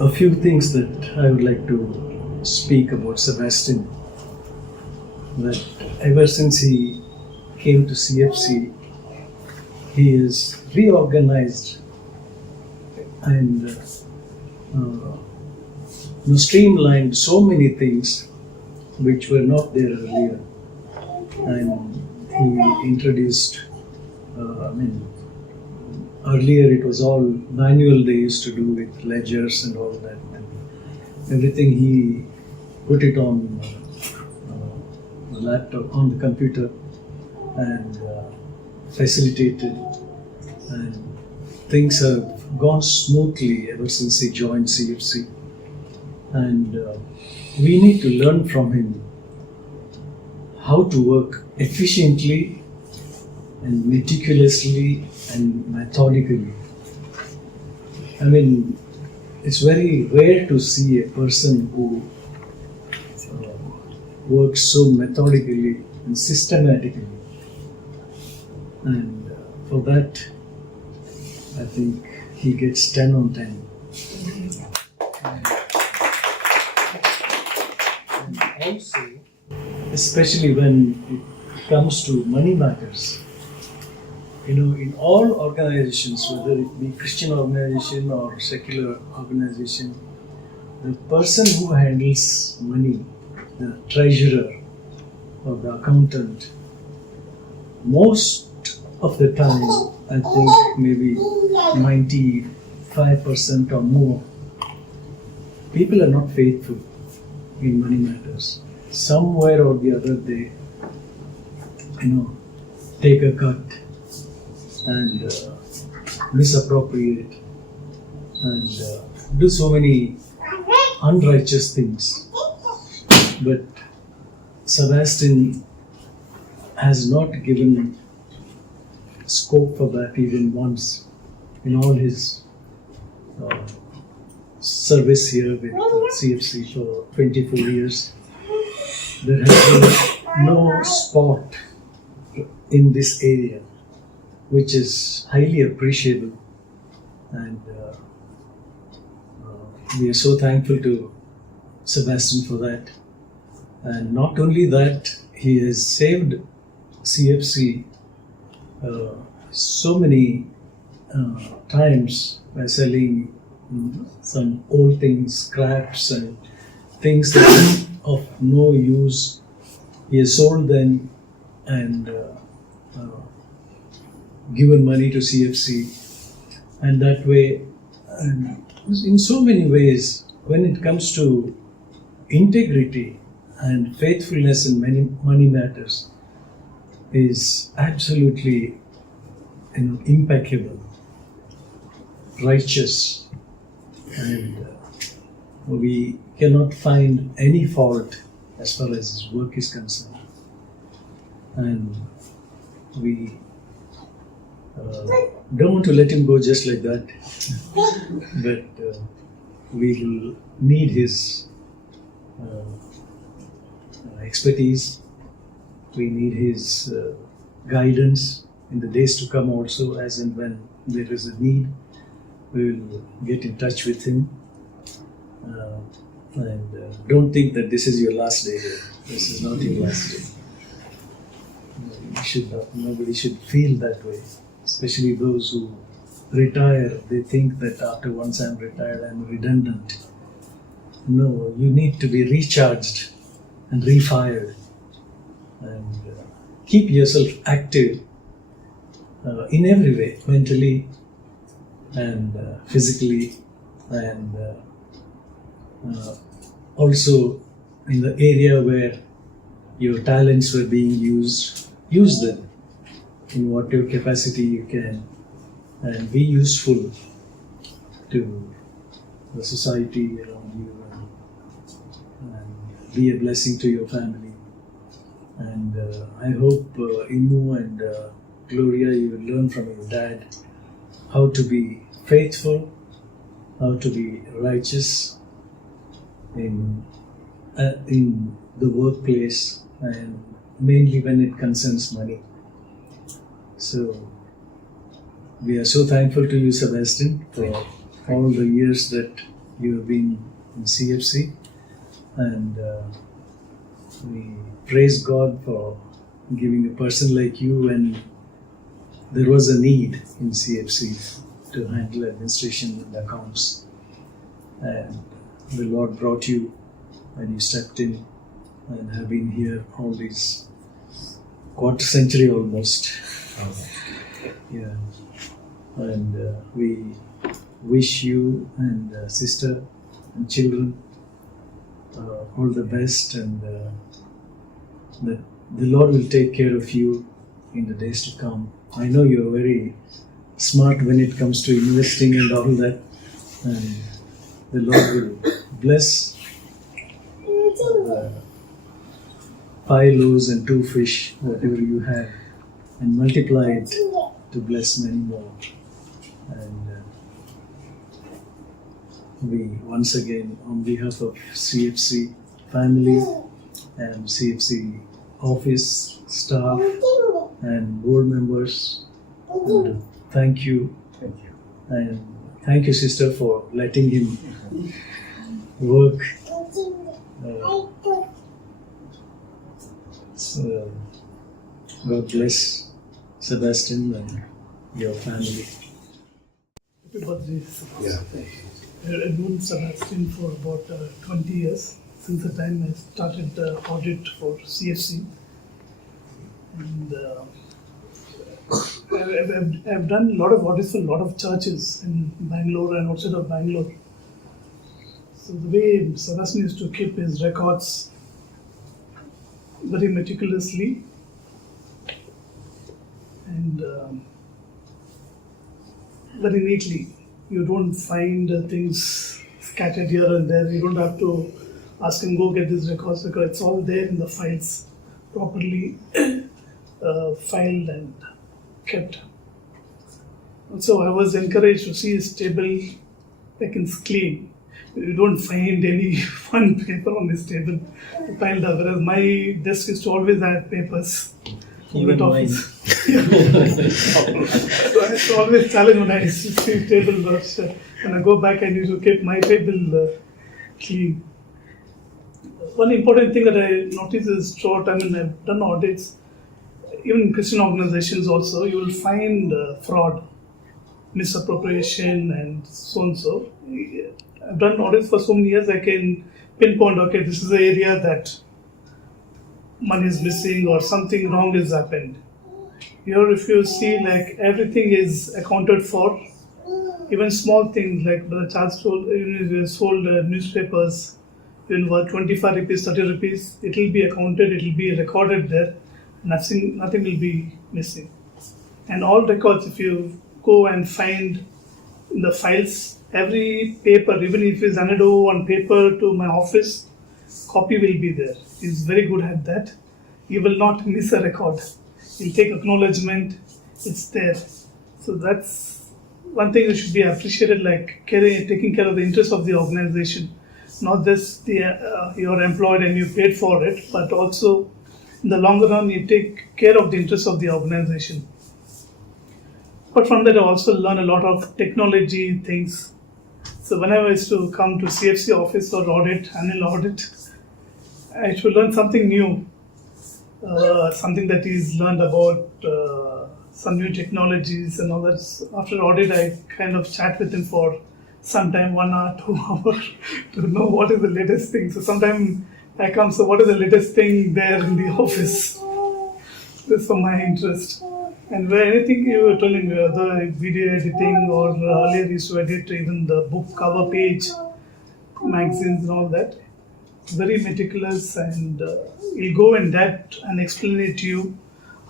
a few things that I would like to speak about Sebastian. That ever since he came to CFC, he is reorganized and streamlined so many things which were not there earlier. And he introduced, earlier it was all manual they used to do with ledgers and all that. And everything he put it on the laptop, on the computer, and facilitated. And things have gone smoothly ever since he joined CFC. And we need to learn from him how to work efficiently and meticulously and methodically. I mean, it's very rare to see a person who works so methodically and systematically. And for that, I think he gets 10 on 10. And also, especially when it comes to money matters, in all organizations, whether it be Christian organization or secular organization, the person who handles money, the treasurer or the accountant, most of the time, I think maybe 95% or more, people are not faithful in money matters. Somewhere or the other, they, take a cut and misappropriate and do so many unrighteous things. But Sebastian has not given scope for that even once in all his service here with CFC for 24 years. There has been no spot in this area, which is highly appreciable, and we are so thankful to Sebastian for that. And not only that, he has saved CFC so many times by selling some old things, scraps and things that are of no use. He has sold them and given money to CFC, and that way, in so many ways, when it comes to integrity and faithfulness in money matters, is absolutely impeccable, righteous, and we cannot find any fault as far as his work is concerned. And we don't want to let him go just like that, but we will need his expertise. We need his guidance in the days to come also, as and when there is a need. We will get in touch with him. And don't think that this is your last day here. This is not your last day. Nobody should feel that way, especially those who retire. They think that after once I'm retired, I'm redundant. No, you need to be recharged and refired, and keep yourself active in every way, mentally and physically, and also in the area where your talents were being used, use them in whatever capacity you can, and be useful to the society around you, and be a blessing to your family. And I hope Imu and Gloria, you will learn from your dad how to be faithful, how to be righteous in the workplace, and mainly when it concerns money. So we are so thankful to you, Sebastian, for all the years that you have been in CFC, and we praise God for giving a person like you when there was a need in CFC to handle administration and accounts. And the Lord brought you when you stepped in and have been here all these quarter century almost. Yeah. And we wish you and sister and children all the best, and that the Lord will take care of you in the days to come. I know you're very smart when it comes to investing and all that, and the Lord will bless 5 loaves and 2 fish, whatever you have, and multiply it to bless many more. And we once again, on behalf of CFC family and CFC office staff and board members, and thank you. Thank you. And thank you, sister, for letting him work. So, God bless Sebastian and your family. Happy birthday, Sebastian. Yeah, thank you. I've known Sebastian for about 20 years, since the time I started the audit for CFC. And I've done a lot of audits for a lot of churches in Bangalore and outside of Bangalore. So the way Sebastian used to keep his records very meticulously, and very neatly. You don't find things scattered here and there. You don't have to ask him, go get these records, because it's all there in the files, properly filed and kept. Also, I was encouraged to see his table like it's clean. You don't find any fun paper on his table piled up, whereas my desk used to always have papers. Even mine. So I used to always challenge when I used to see table works. When I go back, I need to keep my table clean. One important thing that I noticed is throughout, I've done audits, even in Christian organizations also, you will find fraud, misappropriation, and so and so. I've done audits for so many years, I can pinpoint, okay, this is the area that money is missing or something wrong has happened. Here, if you see, like, everything is accounted for, even small things like Brother Charles told, sold newspapers, even worth 25 rupees, 30 rupees, it will be accounted, it will be recorded there, nothing will be missing. And all records, if you go and find in the files, every paper, even if it's handed over on paper to my office, copy will be there. He's very good at that. He will not miss a record. He'll take acknowledgement, it's there. So that's one thing that should be appreciated, like taking care of the interest of the organization. Not just you're employed and you paid for it, but also in the long run you take care of the interest of the organization. But from that I also learn a lot of technology things. So whenever I used to come to CFC office or audit, annual audit, I should learn something new. Something that he's learned about some new technologies and all that. After audit, I kind of chat with him for some time, 1 hour, 2 hours, to know what is the latest thing. So sometimes I come, so what is the latest thing there in the office? That's for my interest. And where anything you were telling me, the video editing, or earlier you used to edit even the book cover page, magazines and all that. Very meticulous, and he'll go in depth and explain it to you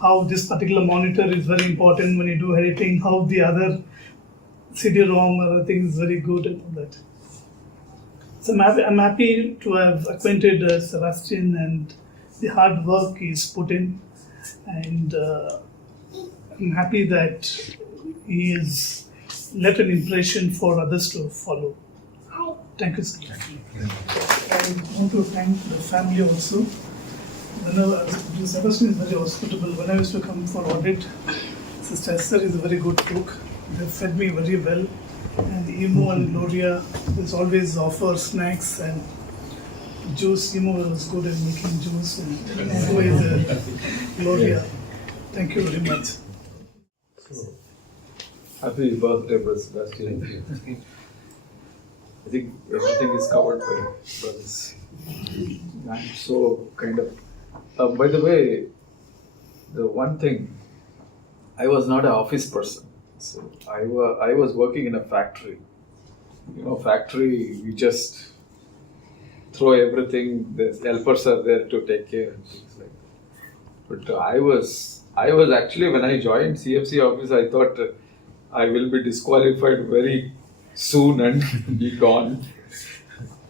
how this particular monitor is very important when you do editing, how the other CD-ROM or other thing is very good and all that. So I'm happy to have acquainted Sebastian and the hard work he's put in, and I'm happy that he has left an impression for others to follow. Thank you, sir. I want to thank the family also. Sebastian is very hospitable. When I used to come for audit, Sister Esther is a very good cook. They fed me very well. And Imo and Gloria is always offer snacks and juice. Imo was good at making juice, and so is Gloria. Thank you very much. So, happy birthday, Brother Sebastian. I think everything is covered by brothers. I'm so kind of. By the way, the one thing, I was not an office person. So I was working in a factory. You know, factory, we just throw everything, the helpers are there to take care and things like that. But I was actually, when I joined CFC office, I thought I will be disqualified very soon and be gone.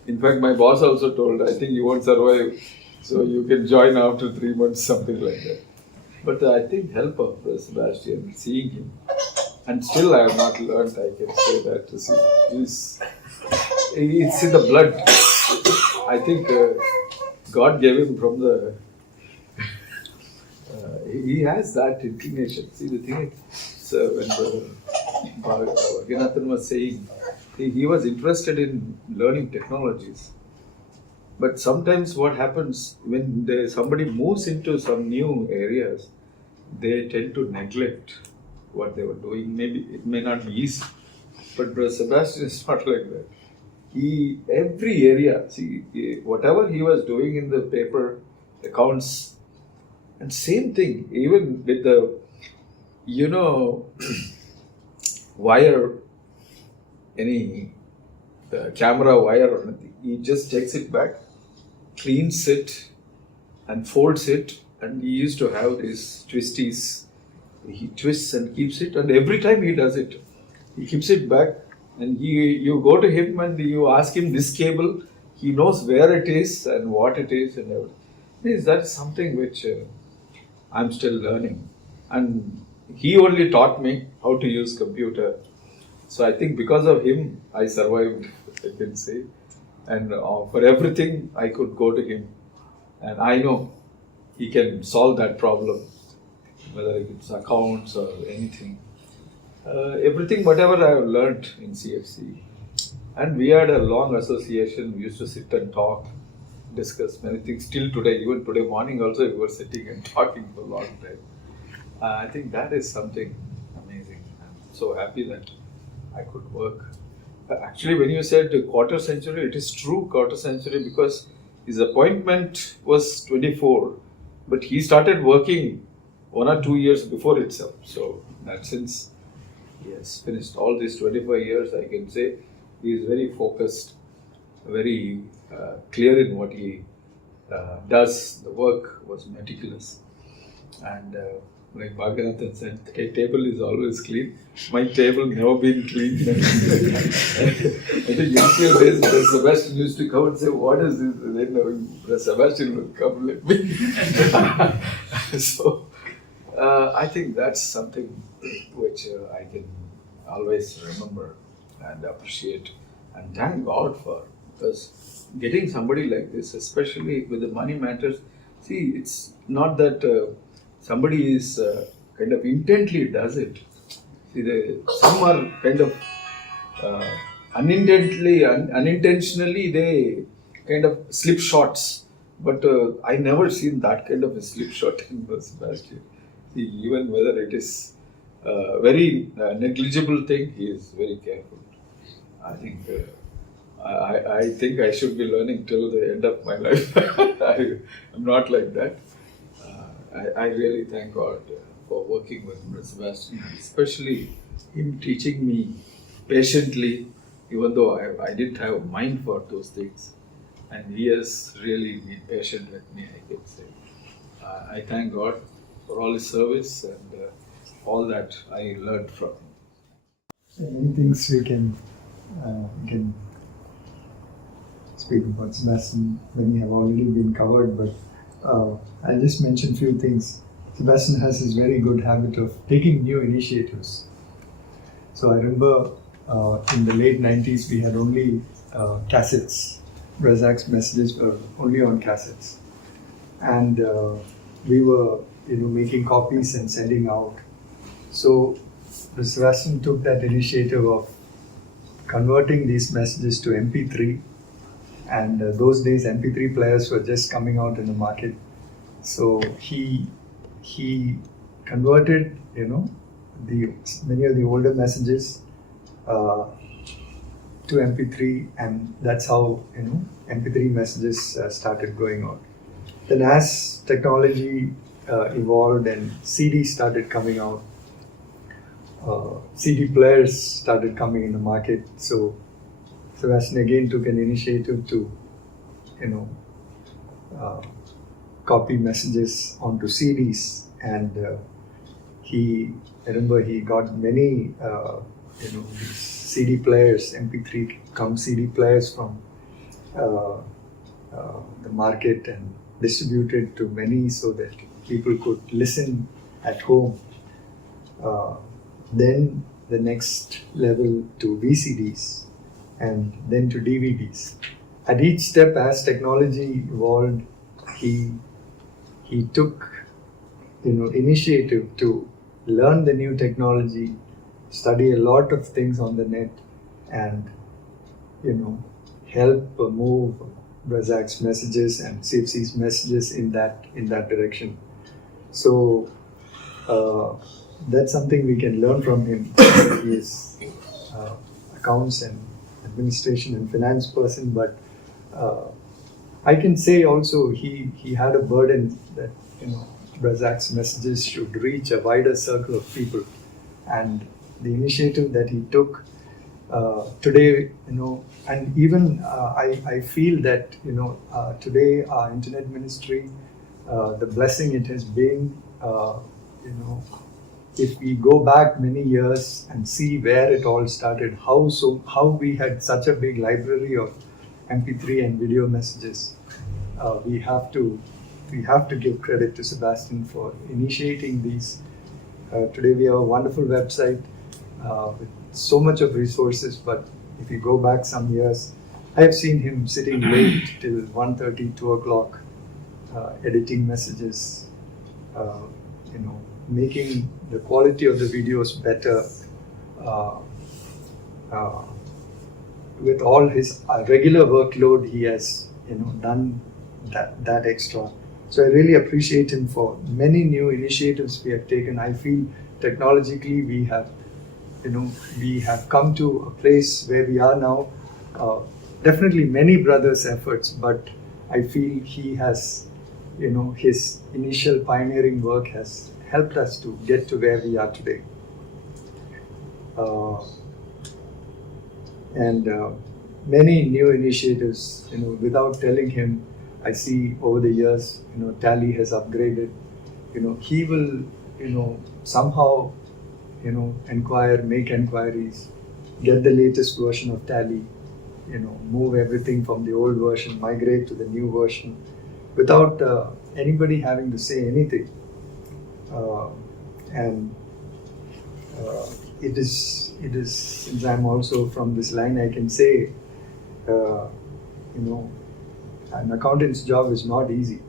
In fact, my boss also told, I think you won't survive, so you can join after 3 months, something like that. But I think help of Sebastian, seeing him, and still I have not learned, I can say that, to see, it's in the blood. I think God gave him from the, he has that inclination. See, the thing is, when Bhaganathan was saying, he was interested in learning technologies. But sometimes what happens when somebody moves into some new areas, they tend to neglect what they were doing. Maybe it may not be easy, but Brother Sebastian is not like that. Every area, whatever he was doing in the paper, accounts, and same thing, even with the, wire, any camera wire or anything, he just takes it back, cleans it, and folds it, and he used to have these twisties. He twists and keeps it, and every time he does it, he keeps it back, and you go to him and you ask him this cable, he knows where it is and what it is and everything. That's something which I'm still learning, and he only taught me how to use computer. So I think because of him, I survived, I can say, and for everything I could go to him, and I know he can solve that problem, whether it's accounts or anything. Everything, whatever I have learned in CFC. And we had a long association, we used to sit and talk, discuss many things. Till today, even today morning also, we were sitting and talking for a long time. I think that is something amazing. I'm so happy that I could work. Actually, when you said quarter century, it is true quarter century, because his appointment was 24, but he started working 1 or 2 years before itself. So, in that sense, he has finished all these 25 years. I can say he is very focused, very clear in what he does. The work was meticulous. And like Bhaganathan said, the table is always clean. My table never been clean. I think initial days, Sebastian used to come and say, "What is this?" And then Sebastian would come with me. So I think that's something which I can always remember and appreciate and thank God for, because getting somebody like this, especially with the money matters, see, it's not that somebody is kind of intently does it. See, some are kind of unintentionally they kind of slip shots. But I never seen that kind of a slip shot in Sebastian. See, even whether it is very negligible thing, he is very careful. I think I think I should be learning till the end of my life. I'm not like that. I really thank God for working with Sebastian, especially him teaching me patiently, even though I didn't have a mind for those things. And he has really been patient with me, I can say. I thank God for all his service and all that I learned from him. Many things we can speak about Sebastian, many have already been covered, but I'll just mention a few things. Sebastian has this very good habit of taking new initiatives. So I remember in the late 90s we had only cassettes. Razak's messages were only on cassettes. And we were making copies and sending out. So Sebastian took that initiative of converting these messages to MP3. And those days, MP3 players were just coming out in the market. So he converted, many of the older messages to MP3, and that's how MP3 messages started going out. Then, as technology evolved and CDs started coming out, CD players started coming in the market. So Sebastian again took an initiative to, copy messages onto CDs, and I remember he got many, these CD players, MP3 cum CD players from the market and distributed to many so that people could listen at home. Then the next level to VCDs, and then to DVDs. At each step, as technology evolved, he took initiative to learn the new technology, study a lot of things on the net, and help move Brazak's messages and CFC's messages in that direction. So that's something we can learn from him. He is accounts and administration and finance person, but I can say also he had a burden that Brazak's messages should reach a wider circle of people, and the initiative that he took today, and even I feel that today our internet ministry, the blessing it has been, if we go back many years and see where it all started, how we had such a big library of MP3 and video messages, we have to give credit to Sebastian for initiating these. Today we have a wonderful website with so much of resources, but if you go back some years, I have seen him sitting late till 1:30, 2 o'clock, editing messages, making the quality of the videos better, with all his regular workload. He has done that extra. So I really appreciate him for many new initiatives we have taken. I feel technologically we have come to a place where we are now. Definitely many brothers' efforts, but I feel he has, his initial pioneering work has helped us to get to where we are today. And many new initiatives, without telling him, I see over the years, Tally has upgraded. He will, somehow, make inquiries, get the latest version of Tally, move everything from the old version, migrate to the new version, without anybody having to say anything. And it is, since I'm also from this line, I can say, an accountant's job is not easy.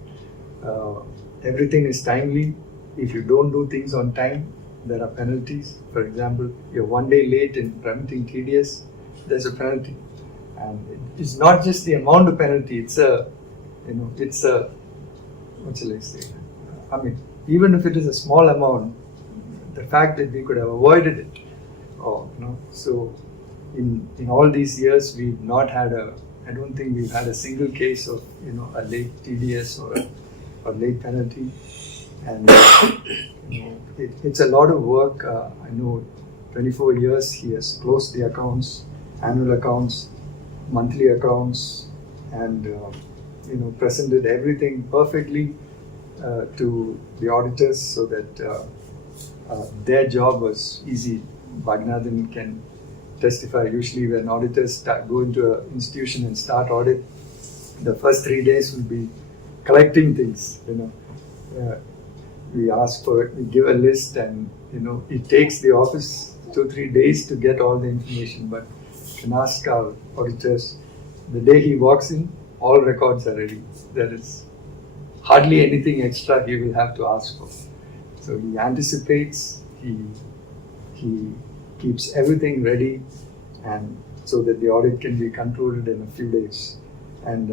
Everything is timely. If you don't do things on time, there are penalties. For example, you're 1 day late in remitting TDS, there's a penalty. And it's not just the amount of penalty, it's a, what shall I say? Even if it is a small amount, the fact that we could have avoided it, so in all these years, we've not had I don't think we've had a single case of, a late TDS or late penalty. And, it's a lot of work. I know 24 years he has closed the accounts, annual accounts, monthly accounts, and, presented everything perfectly to the auditors so that their job was easy. Bhagnathan can testify. Usually when auditors go into an institution and start audit, the first 3 days will be collecting things. We ask for it, we give a list, and it takes the office 2-3 days to get all the information. But you can ask our auditors, the day he walks in, all records are ready. There is hardly anything extra he will have to ask for. So he anticipates, he keeps everything ready, and so that the audit can be concluded in a few days. And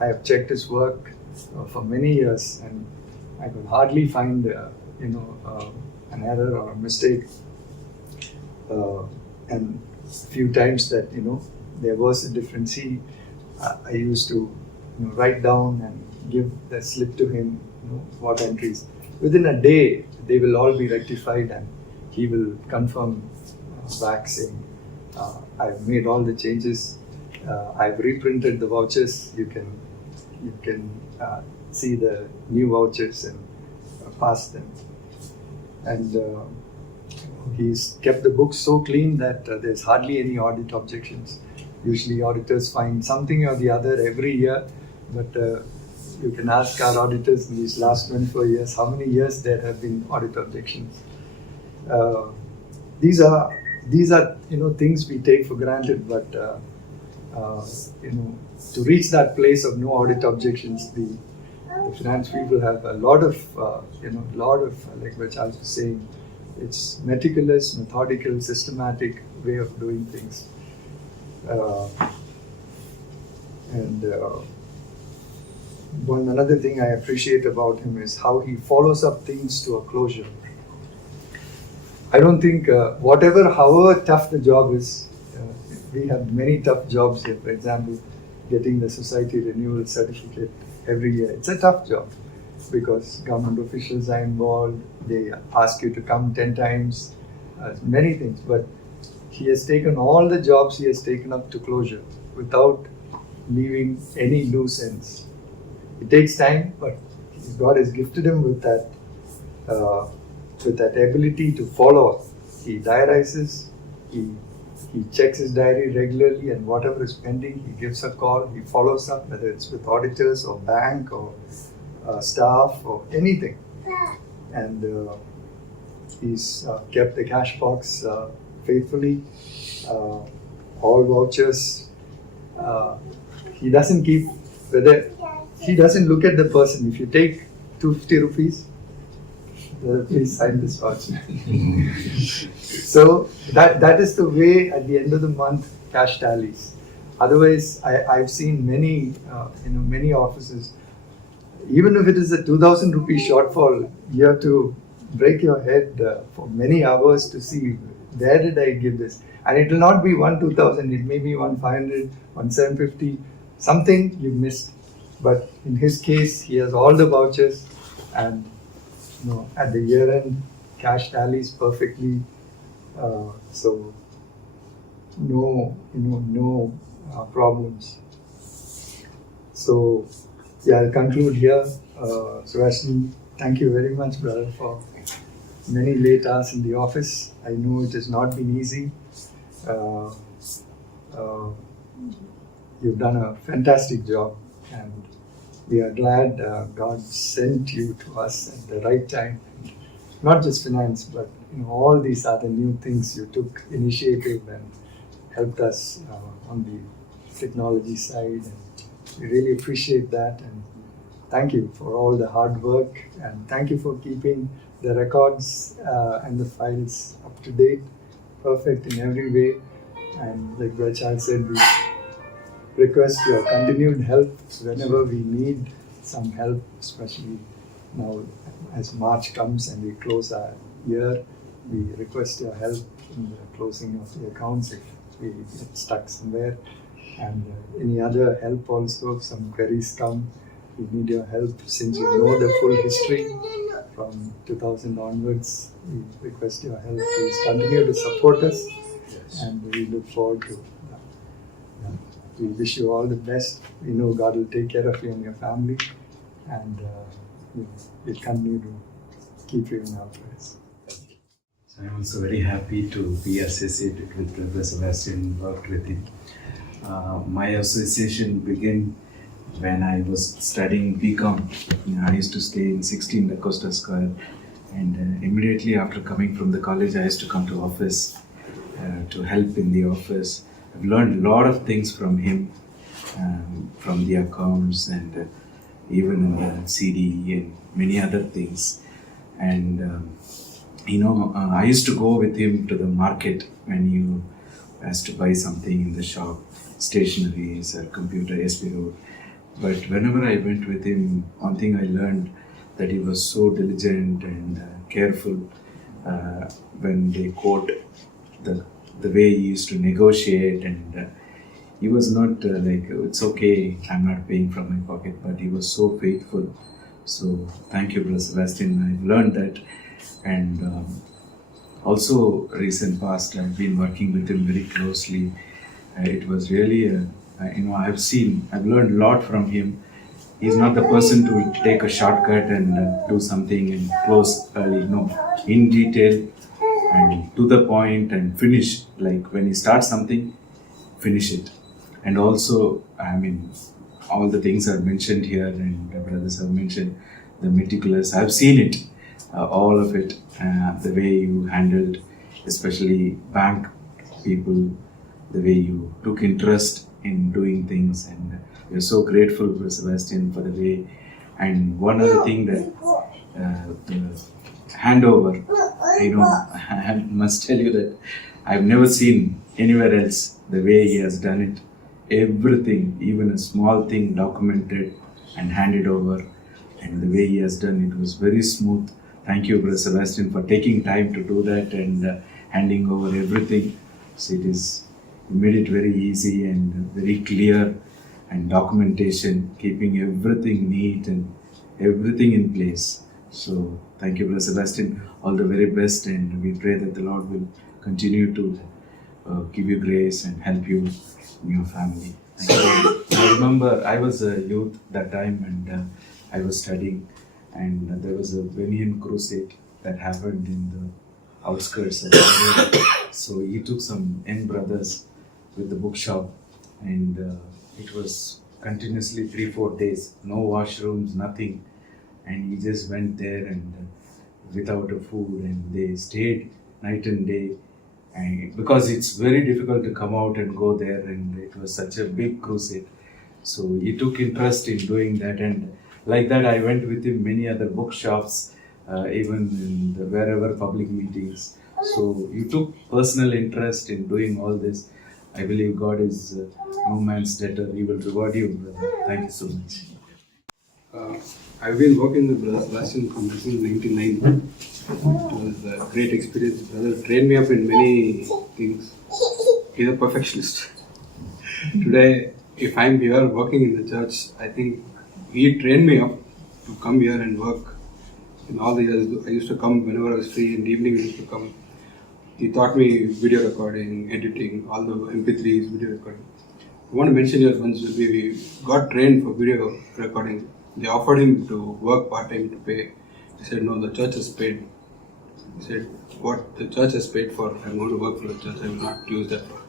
I have checked his work for many years, and I could hardly find an error or a mistake. And a few times that there was a difference, I used to write down and give the slip to him, what entries. Within a day, they will all be rectified, and he will confirm back saying, I've made all the changes. I've reprinted the vouchers. You can see the new vouchers and pass them. And he's kept the books so clean that there's hardly any audit objections. Usually auditors find something or the other every year, but you can ask our auditors in these last 24 years how many years there have been audit objections. These are things we take for granted, but to reach that place of no audit objections, the finance people have a lot of like what Charles was saying, it's meticulous, methodical, systematic way of doing things. Another thing I appreciate about him is how he follows up things to a closure. I don't think, however tough the job is, we have many tough jobs here. For example, getting the society renewal certificate every year. It's a tough job because government officials are involved. They ask you to come 10 times, many things. But he has taken all the jobs he has taken up to closure without leaving any loose ends. It takes time, but God has gifted him with that ability to follow up. He diarizes, he checks his diary regularly, and whatever is pending, he gives a call, he follows up, whether it's with auditors or bank or staff or anything. And he's kept the cash box faithfully, all vouchers. He doesn't keep, he doesn't look at the person. If you take 250 rupees, please sign this voucher. So that is the way at the end of the month cash tallies. Otherwise, I've seen many offices, even if it is a 2,000 rupee shortfall, you have to break your head for many hours to see where did I give this. And it will not be 2,000, it may be 500, 750, something you missed. But in his case, he has all the vouchers, and at the year end, cash tallies perfectly. So no problems. So yeah, I'll conclude here. Sebastian, thank you very much, brother, for many late hours in the office. I know it has not been easy. You've done a fantastic job, and we are glad God sent you to us at the right time. Not just finance, but all these other new things. You took initiative and helped us on the technology side, and we really appreciate that. And thank you for all the hard work, and thank you for keeping the records and the files up to date, perfect in every way. And like Rachel said, we request your continued help whenever we need some help, especially now as March comes and we close our year. We request your help in the closing of the accounts if we get stuck somewhere, and any other help also. If some queries come, we need your help. Since you know the full history from 2000 onwards, we request your help. Please continue to support us, and we look forward to we wish you all the best. We know God will take care of you and your family, and we'll continue to keep you in our prayers. So I'm also very happy to be associated with Brother Sebastian, worked with him. My association began when I was studying BCom. I used to stay in 16 Da Costa Square, and immediately after coming from the college, I used to come to office to help in the office. I've learned a lot of things from him, from the accounts and even in the CD and many other things. And I used to go with him to the market when has to buy something in the shop, stationeries or computer, SP Road. But whenever I went with him, one thing I learned that he was so diligent and careful when they quote the way he used to negotiate, and he was not like, it's okay, I'm not paying from my pocket, but he was so faithful. So thank you, Brother Sebastian. I've learned that, and also recent past I've been working with him very closely. It was really I've learned a lot from him. He's not the person to take a shortcut and do something and close early. No, in detail and to the point and finish. Like when he starts something, finish it. And also, all the things are mentioned here, and the brothers have mentioned the meticulous. I've seen it, all of it, the way you handled, especially bank people, the way you took interest in doing things, and we're so grateful, Brother Sebastian, for the way. And one other thing that the handover, I must tell you that I've never seen anywhere else the way he has done it. Everything, even a small thing, documented and handed over, and the way he has done it was very smooth. Thank you, Brother Sebastian, for taking time to do that and handing over everything. So you made it very easy and very clear, and documentation, keeping everything neat and everything in place. So thank you, Brother Sebastian. All the very best, and we pray that the Lord will continue to give you grace and help you in your family. Thank you. I remember I was a youth that time, and I was studying, and there was a Venian crusade that happened in the outskirts of Bangalore. So he took some young brothers with the bookshop, and it was continuously 3-4 days, no washrooms, nothing, and he just went there and without a food, and they stayed night and day, and because it's very difficult to come out and go there, and it was such a big crusade. So he took interest in doing that, and like that I went with him many other bookshops, even in wherever public meetings. So you took personal interest in doing all this. I believe God is no man's debtor. He will reward you, brother. Thank you so much. I've been working with Brother Sebastian from 1999. It was a great experience. Brother trained me up in many things. He's a perfectionist. Today, if I'm here working in the church, I think he trained me up to come here and work. In all the years, I used to come whenever I was free. In the evening, I used to come. He taught me video recording, editing, all the MP3s, video recording. I want to mention here once we got trained for video recording. They offered him to work part-time to pay. He said, no, the church has paid. He said, what the church has paid for, I'm going to work for the church, I will not use that for.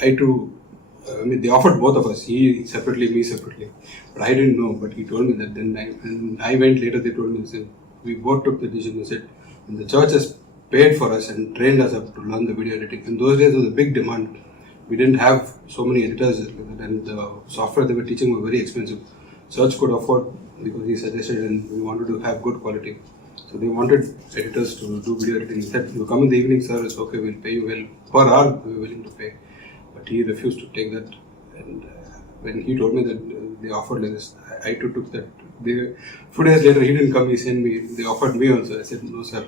They offered both of us, he separately, me separately. But I didn't know, but he told me that. Then I went later, they told me, said, we both took the decision. They said, when the church has paid for us and trained us up to learn the video editing. In those days, there was a big demand. We didn't have so many editors, and the software they were teaching were very expensive. Church could afford, because he suggested, and we wanted to have good quality. So they wanted editors to do video editing. He said, you come in the evening, sir, it's okay, we'll pay you well. Per hour, we were willing to pay. But he refused to take that. And when he told me that they offered like this, I too took that. 2 days later, he didn't come, he sent me, they offered me also. I said, no, sir,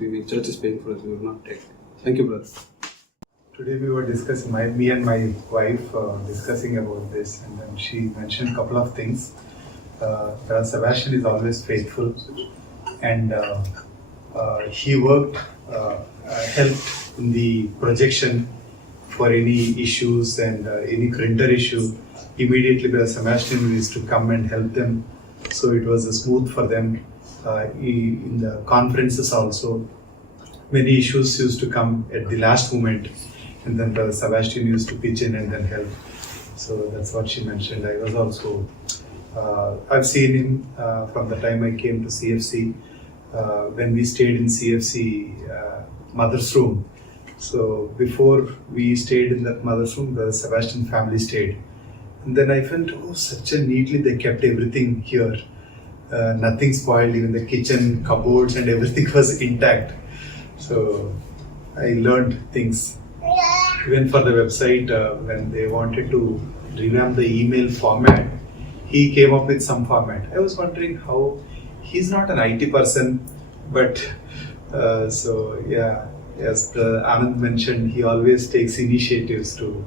the church is paying for us, we will not take. Thank you, brother. Today we were discussing, me and my wife discussing about this, and then she mentioned a couple of things. Brother Sebastian is always faithful, and he worked, helped in the projection for any issues and any printer issue. Immediately Brother Sebastian used to come and help them, so it was smooth for them. In the conferences also, many issues used to come at the last moment, and then Brother Sebastian used to pitch in and then help. So that's what she mentioned. I was also, I've seen him from the time I came to CFC, when we stayed in CFC mother's room. So before we stayed in that mother's room, the Sebastian family stayed. And then I felt, such a neatly they kept everything here. Nothing spoiled, even the kitchen, cupboards and everything was intact. So I learned things. even for the website, when they wanted to revamp the email format, he came up with some format. I was wondering how he's not an IT person, but so yeah, as Anand mentioned, he always takes initiatives to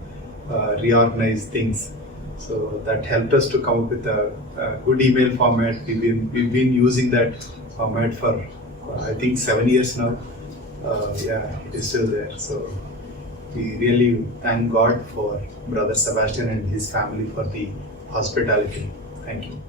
reorganize things. So that helped us to come up with a good email format. We've been using that format for I think 7 years now. Yeah, it is still there. So we really thank God for Brother Sebastian and his family for the hospitality. Thank you.